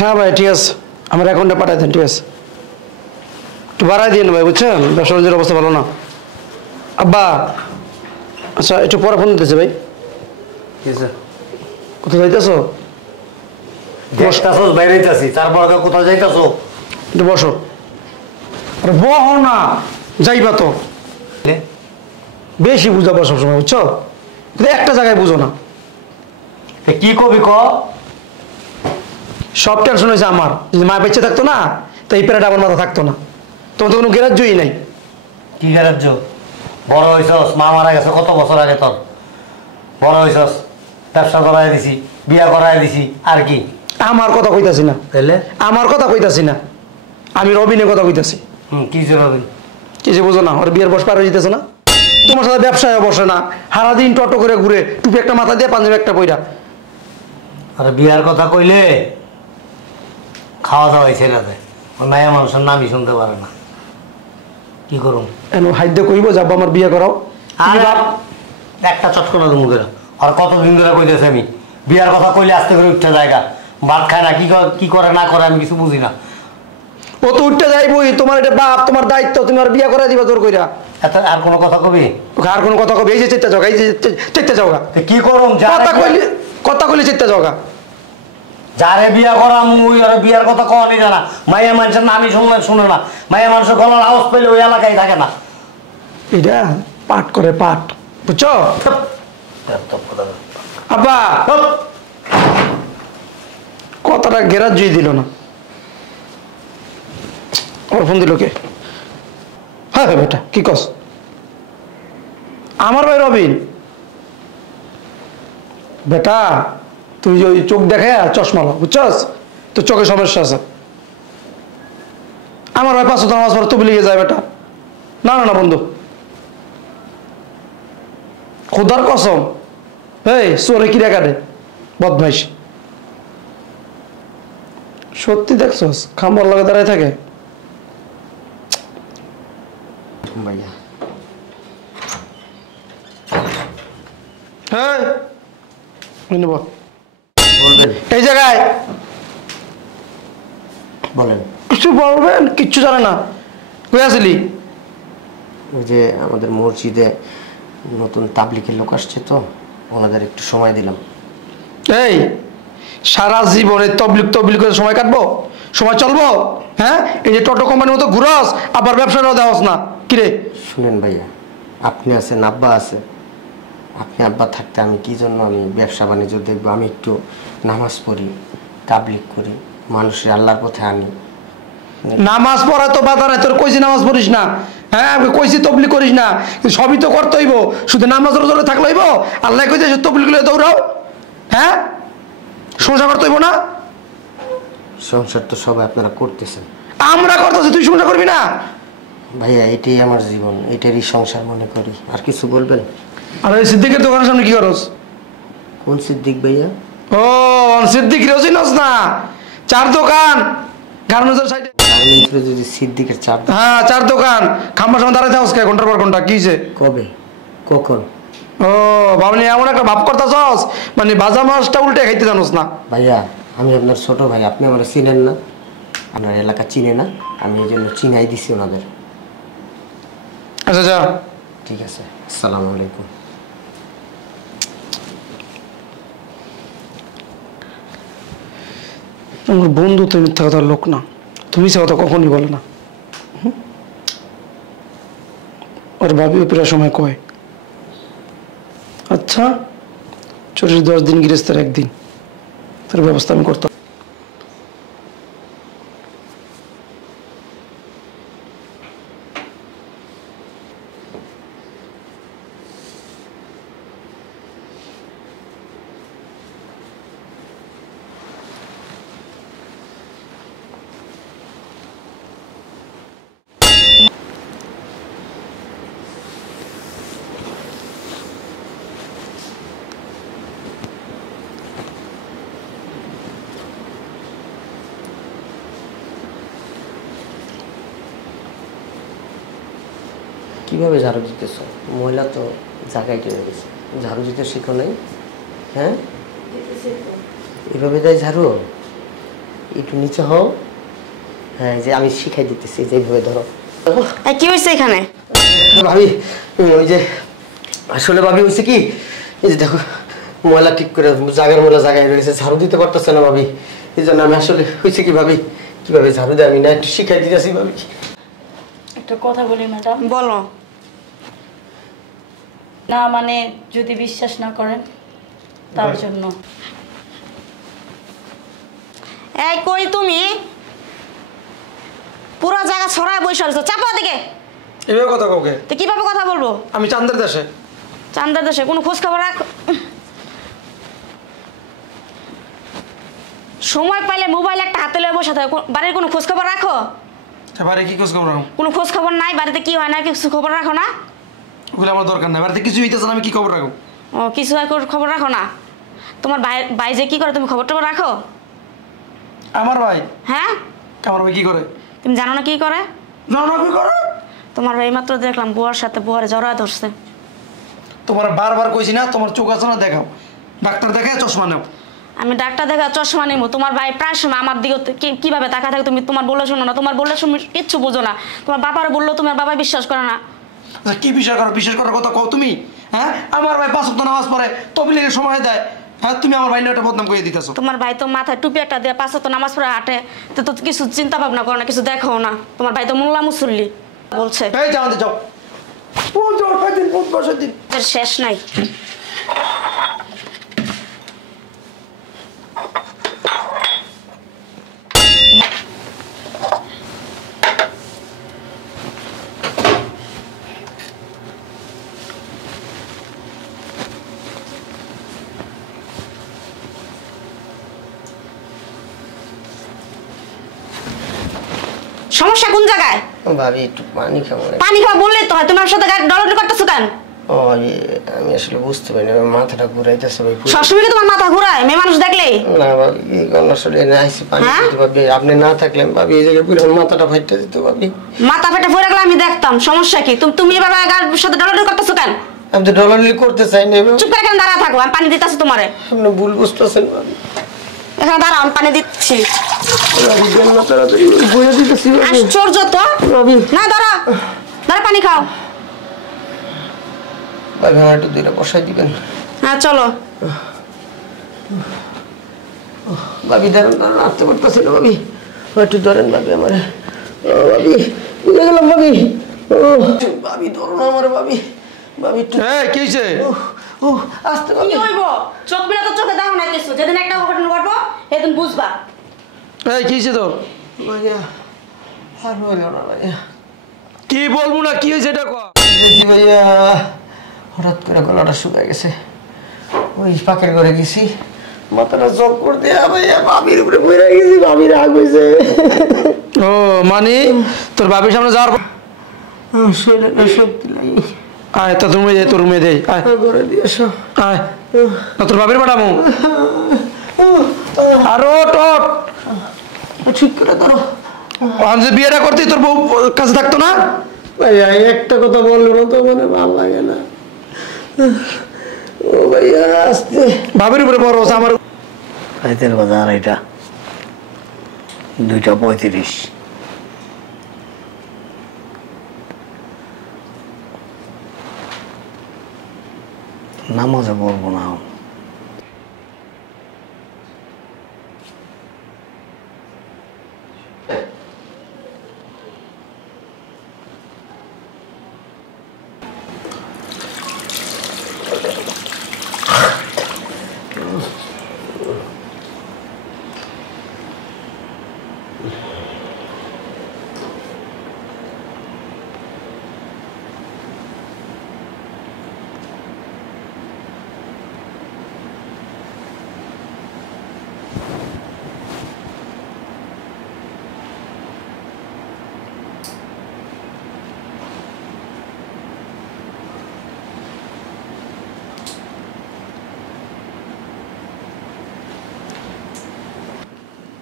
হ্যাঁ ভাই ঠিক আছে, আমার অ্যাকাউন্টে পাঠাই দেন। ঠিক আছে, একটু বাড়াই দিন ভাই, বুঝছেন ব্যবসা বাণিজ্যের অবস্থা ভালো না। আব্বা আচ্ছা একটু পরে ফোন দিতেছে ভাই। কোথায় যাইতেছো? বাইরে যাইতাছি, তারপর কোথাও যাইতাছো? একটু বসো। আরে বহো না, যাইবা তো। বেশি বুঝাবো সবসময়, বুঝছো? কিন্তু একটা জায়গায় বুঝো না। কি কবি ক? সব টেনশন হয়েছে আমার, যদি মা বেঁচে থাকতো না তো এই প্যারাটা আমার মাথা থাকতো না। তোমার তো কোনো গ্যারাজ্যই নাই। কি গ্যারাজ্য? বড় হইছস, মা মারা গেছে কত বছর আগে, তোর বড় হইছস, ব্যবসা করাই দিছি, বিয়া করাই দিছি, আর কি? আমার কথা কইতাছি না, তাইলে আমার কথা কইতাছি না, আমি রবিনের কথা কইতাছি। কি যে রবিন? কি যে বুঝো না, ওর বিয়ের বয়স পার হয়ে যেতেছে না। তোমার সাথে ব্যবসায় বসে না, সারাদিন টোটো করে ঘুরে, টুপি একটা মাথা দিয়ে পাঞ্জাবি একটা পইরা। আরে বিয়ার কথা কইলে খাওয়া দাওয়াই ছেড়ে দেয়, মায়া মানুষের নামই শুনতে পারে না। কি করুন? এন হাইদ্য কইব যাবো আমার বিয়ে করাও। আর একটা চটকনা মুখে আর কতদিন ধরে কইতেছে আমি বিয়ার কথা কইলে আসতে করে উঠতে জায়গা ভাত খায় না, কি করে না করে আমি কিছু বুঝি না। ও তো উঠতে যাইবই, তোমার এটা বাপ, তোমার দায়িত্ব, তুমি আর বিয়ে করে দিবা জোর কইরা। এত আর কোনো কথা কবি? আর কোনো কথা কবি? এই যে চেষ্টা যাওগা, এই যে চেষ্টা যাওগা, কি করুন? কথা কইলে চেষ্টা যাওগা। যারে বিয়া করা মুই আর বিয়ার কথা কওয়ানি জানা, মাইয়া মানুষের নামই শুনে না, মাইয়া মানুষের গলার আওয়াজ পেলে ওই এলাকায় থাকে না। এটা পাঠ করে পাঠ, বুঝছো? আব্বা কথাটা গ্যারাজ্যই দিল না। ওর ফোন দিল কে? হ্যাঁ বেটা কি কস? আমার ভাই রবিন। বেটা তুই ওই চোখ দেখে চশমা লো, বুঝছস? তোর চোখে সমস্যা আছে। আমার ভাই 5 ওয়াক্ত নামাজ পড়ে তবলিগে যায় বেটা। না না না বন্ধু, খোদার কসম, এই চোরে কিরা কাটে বদমাইশ। সত্যি দেখছস খাম্বার লগে দাঁড়ায় থাকে। ভাইয়া হ্যাঁ নেব বলবেন? এই জায়গায় বলেন। কিছু বলবেন? কিচ্ছু জানে না। কই আসলি? ওই যে আমাদের মসজিদে নতুন তাবলিগের লোক আসছে, তো ওনাদের একটু সময় দিলাম। এই সারা জীবনে তবলিগ তবলিগ করে সময় কাটবো? সময় চলবো? হ্যাঁ এই যে টোটো কোম্পানির মতো ঘুরস, আবার ব্যবসাটাও দেওয়াস না। কিরে শুনেন ভাইয়া, আপনি আছেন, আব্বা আছে, আপনি আব্বা থাকতে আমি কি জন্য আমি ব্যবসা বাণিজ্য দেখবো? আমি একটু নামাজ পড়ি, তাবলিগ করি, মানুষের আল্লাহর পথে আনি। নামাজ পড়া তো বাধা নাই, তোর কইছি নামাজ পড়িস না, হ্যাঁ কইছি তবলিগ করিস না, সবই তো করতে হইব। শুধু নামাজ রোজা থাকলে হইব? আল্লাহ কইছে তবলিগ করে দৌড়াও, হ্যাঁ সংসার করতে হইব না? সংসার তো সবাই আপনারা করতেছেন। আমরা করতেছি, তুই সংসার করবি না? ভাইয়া এটাই আমার জীবন, এটারই সংসার মনে করি। আর কিছু বলবেন? আর ওই সিদ্দিকের দোকানের সামনে কি করস? কোন সিদ্দিক ভাইয়া? ও সিদ্দিক রোজিনস না, 4 দোকান গার্মেন্টসের সাইডে। গার্মেন্টসে যদি সিদ্দিকের চাপ? হ্যাঁ 4 দোকান, খাম্বার সামনে দাঁড়াতে থাকস কে ঘন্টার পর ঘন্টা? কি হইছে? কবে কখন? ও ভাবনি এমন একটা ভাব করতেছস, মানে ভাজা মাছটা উল্টে খাইতে জানোস না। ভাইয়া আমি আপনার ছোট ভাই, আপনি আমার চিনেন না, আপনার এলাকা চিনে না, আমি এই জন্য চিনাই দিছি ওনাদের। আচ্ছা যা। ঠিক আছে, আসসালামু আলাইকুম। আমার বন্ধু তো মিথ্যা কথার লোক না, তুমি সে কথা কখনই বলে না। ওর ভাবিও প্রায় সময় কয়, আচ্ছা চোরের 10 দিন গৃহস্থের 1 দিন, তার ব্যবস্থা আমি করতাম। কিভাবে ঝাড়ু দিতেছ? মহিলা তো জায়গায় টেনে গেছে, ঝাড়ু দিতে শিখো নাই? হ্যাঁ এভাবে দেয় ঝাড়ু? একটু নিচে হও। হ্যাঁ, যে আমি শিখাই দিতেছি, যেভাবে ধরো। কি হয়েছে এখানে? ভাবি ওই যে আসলে ভাবি হয়েছে কি, এই যে দেখো ময়লা ঠিক করে জায়গার ময়লা জায়গায় রয়েছে, ঝাড়ু দিতে পারতেছে না ভাবি। এই জন্য আমি আসলে হয়েছে কি ভাবি, কিভাবে ঝাড়ু দেয় আমি না একটু শিখাই দিতেছি ভাবি। একটা কথা বলি ম্যাডাম। বলো। না মানে যদি বিশ্বাস না করেন তার জন্য। এই কই তুমি? পুরো জায়গা ছড়ায় বসে আছো, চাপা দিকে। এভাবে কথা কাউকে? তো কিভাবে কথা বলবো? আমি চান্দের দেশে। চান্দার দেশে কোনো খোঁজ খবর রাখো? সময় পাইলে মোবাইল একটা হাতে লয়ে বসে থাকো, বাড়ির কোনো খোঁজ খবর রাখো? বাড়ি কি খোঁজ খবর রাখো? কোনো খোঁজ খবর নাই, বাড়িতে কি হয় না কিছু খবর রাখো না? ওগুলো আমার দরকার নাই, বাড়িতে কিছু হইতেছে না, আমি কি খবর রাখো? ও কিছু আর খবর রাখো না? তোমার ভাই ভাই যে কি করে তুমি খবর টবর রাখো? আমার ভাই? হ্যাঁ, আমার ভাই কি করে? তুমি জানো না কি করে? জানো কি করে? তোমার ভাই মাত্র দেখলাম বুয়ার সাথে বুয়ারে জড়া ধরছে। তোমার বারবার কইছি না, তোমার চোখ আছে না, দেখাও। ডাক্তার দেখায় চশমা নাও। আমি ডাক্তার দেখা চশমা নিবো? তোমার ভাই প্রায় সময় আমার দিকে কিভাবে তাকা থাকে, তুমি তোমার বলে শোনো না, তোমার বললে তুমি কিচ্ছু বোঝো না। তোমার বাবার বললো তোমার বাবা বিশ্বাস করে না। আচ্ছা কি বিশ্বাস করো? বিশ্বাস করার কথা কও তুমি? হ্যাঁ, আমার ভাই 5 ওয়াক্ত নামাজ পড়ে, তবলিগের সময় দেয়। হ্যাঁ, তুমি আমার ভাই নিয়ে একটা বদনাম করে দিতেছো। তোমার ভাই তো মাথায় টুপি একটা দিয়ে 5 ওয়াক্ত নামাজ পড়ে হাঁটে, তো কিছু চিন্তা ভাবনা করো না, কিছু দেখো না। তোমার ভাই তো মোল্লা মুসল্লি বলছে। এই যাও, যাও। দিন এর শেষ নাই। সমস্যা কোন জায়গায়? ভাবি একটু পানি খাবো। পানি খাওয়া বললে তো হয়, তোমার সাথে ডলাডলি করতেছো কেন? ও আমি আসলে বুঝতে পারি না, মাথাটা ঘুরাইতেছে ভাই। সবসময় কি তোমার মাথা ঘুরায় মেয়ে মানুষ দেখলেই? না ভাবি, এই কারণ আসলে না আইসি পানি হ্যাঁ? দিতে ভাবি, আপনি না থাকলেন ভাবি এই জায়গায় পুরো মাথাটা ফাইটে দিত ভাবি। মাথা ফেটে পড়ে গেলে আমি দেখতাম, সমস্যা কি? তুমি এভাবে গার সাথে ডলাডলি করতেছো কেন? আমি তো ডলারলি করতে চাই না। চুপ করে কেন দাঁড়া থাকো, আমি পানি দিতেছি তোমারে। আপনি ভুল বুঝতেছেন ভাবি। এখানে দাঁড়াও, আমি পানি দিচ্ছি। ভাবি দেন না তাড়াতাড়ি, বইয়া দিতেছি ভাবি। আশ্চর্য তো। ভাবি না দাঁড়া, দাঁড়া পানি খাও। ভাবি আমার একটু দুইটা বসাই দিবেন। হ্যাঁ চলো। ভাবি ধরেন, রাখতে পারতেছি না ভাবি, একটু ধরেন ভাবি আমার। ভাবি বুঝে গেলাম ভাবি। ভাবি ধরো না আমার ভাবি। ভাবি একটু কি হয়েছে? আসতে ভাবি। কি হইব? চোখ মিলা তো চোখে দেখো না কিছু, যেদিন একটা ঘটনা ঘটবো সেদিন বুঝবা। এই কি হয়েছে তোর? ভাইয়া আর বলো না ভাইয়া। কি বলবো না, কি হয়েছে এটা কও। বুঝছি ভাইয়া, হঠাৎ করে গলাটা শুকায় গেছে, ওই পাকের ঘরে গেছি, মাথাটা জব করে দেয়া ভাইয়া, ভাবির উপরে বইরা গেছি, ভাবির রাগ হয়েছে। ও মানে তোর বাপের সামনে যাওয়ার শরীরটা শক্তি লাগে। আয় তো তুমি তোর রুমে দেই, আয় ঘরে দিয়ে এসো। আয় না, তোর বাপের পাঠামো। আরো টট ঠিক করে ধরো। আমি যে বিয়েটা করতে তোর বউ কাছে থাকতো না? ভাইয়া একটা কথা বললো না তো, মানে ভালো লাগে না। ও ভাইয়া আসতে বাপের উপরে বড় হচ্ছে আমার। রাইতের বাজার এটা 2:35। নামাজে বলবো না।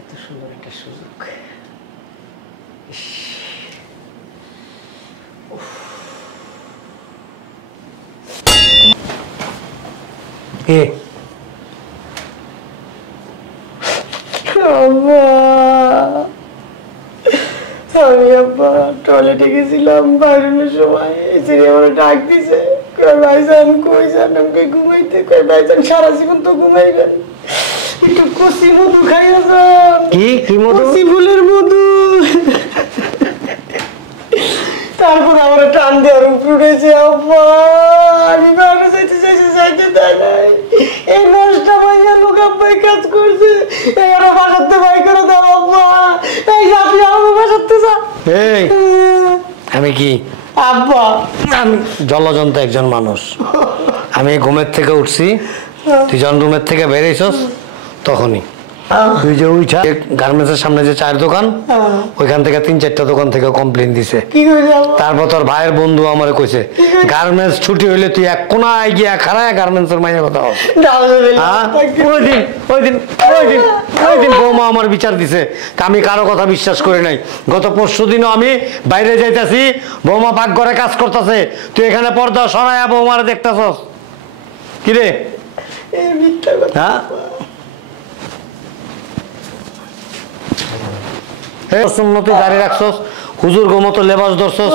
এত সুন্দর একটা সুযোগ। কে? টয়লেটে গেছিলাম বাইরের সময় এসে আমার ডাক দিছে কই ভাইজান কই যান আমাকে ঘুমাইতে কই ভাইজান সারা জীবন তো ঘুমাইবেন একটু কচি মধু খাইয়া যান কি মধু? কচি ফুলের মধু তারপর আমার টান দেওয়ার উপর উঠেছে আব্বা আমি বাইরে যাইতে দেয় নাই এই নষ্টা ভাইয়া লোক আব্বাই কাজ করছে এই ওরা বাসাতে ভাই করে দাও আব্বা এই আপনি আমার বাসাতে যা এই আমি কি আব্বা আমি জলজন্ত একজন মানুষ। আমি ঘুমের থেকে উঠছি, তুই যখন রুমের থেকে বেরিয়েছস তখনই তুই যে উঠা গার্মেন্টসের সামনে যে চায়ের দোকান ওইখান থেকে 3-4টা দোকান থেকে কমপ্লেন দিছে। কি করে আব্বা তারপর তোর ভাইয়ের বন্ধু আমারে কইছে গার্মেন্টস ছুটি হইলে তুই এক কোনায় গিয়া খাড়ায় গার্মেন্টসের মাইয়া কথা হস। ওই দিন বৌমা আমার বিচার দিছে, তা আমি কারো কথা বিশ্বাস করি নাই। গত পরশুদিনও আমি বাইরে যাইতাছি, বৌমা পাক ঘরে কাজ করতেছে, তুই এখানে পর্দা সরাইয়া বৌমার দেখতেছস কিরে? এই মিথ্যা কথা হ্যাঁ তুই গাড়ি রাখছস, হুজুর গো মতো লেবাস ধরছস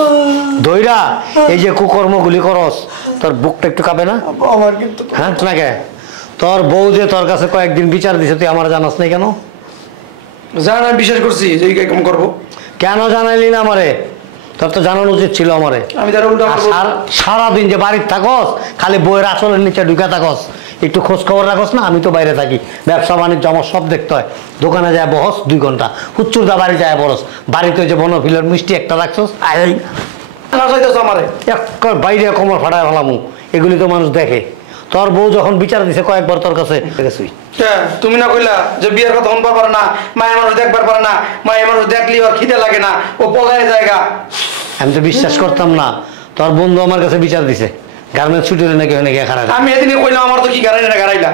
ধইরা এই যে কুকর্মগুলি করস, তোর বুকটা একটু কাঁপে না? আব্বা আমার কিন্তু হ্যাঁ না কে তোর বউ যে তোর কাছে কয়েকদিন বিচার দিছে তুই আমার জানাস নাই কেন? জান আমি বিশ্বাস করছি যে এই কাম করবো। কেন জানাইলি না আমারে? তোর তো জানানো উচিত ছিল আমারে। আমি তার উল্টা সারাদিন যে বাড়ির থাকস খালি বইয়ের আসলের নিচে ঢুকে থাকস, একটু খোঁজ খবর রাখস না? আমি তো বাইরে থাকি, ব্যবসা বাণিজ্য আমার সব দেখতে হয়। দোকানে যায় বহস 2 ঘন্টা, হুচ্চুরদা বাড়ি যায় বরস, বাড়িতে যে বনফিলের মিষ্টি একটা রাখছস আই আমারে বাইরে কোমর ফাটায় ভালামু, এগুলি তো মানুষ দেখে। তোর বউ যখন বিচার দিছে কয়েকবার তোর কাছে গেছি, তুমি না কইলা যে বিয়ের কথা শুনবার পারে না, মায়ের মানুষ দেখবার পারে না, মায়ের মানুষ দেখলি ওর খিদে লাগে না, ও পলায় জায়গা। আমি তো বিশ্বাস করতাম না। তোর বন্ধু আমার কাছে বিচার দিছে গার্মেন্টস ছুটি হলে নাকি ওখানে গিয়ে খারাপ। আমি এদিনে কইলাম আমার তো কি গাড়াই না গাড়াইলা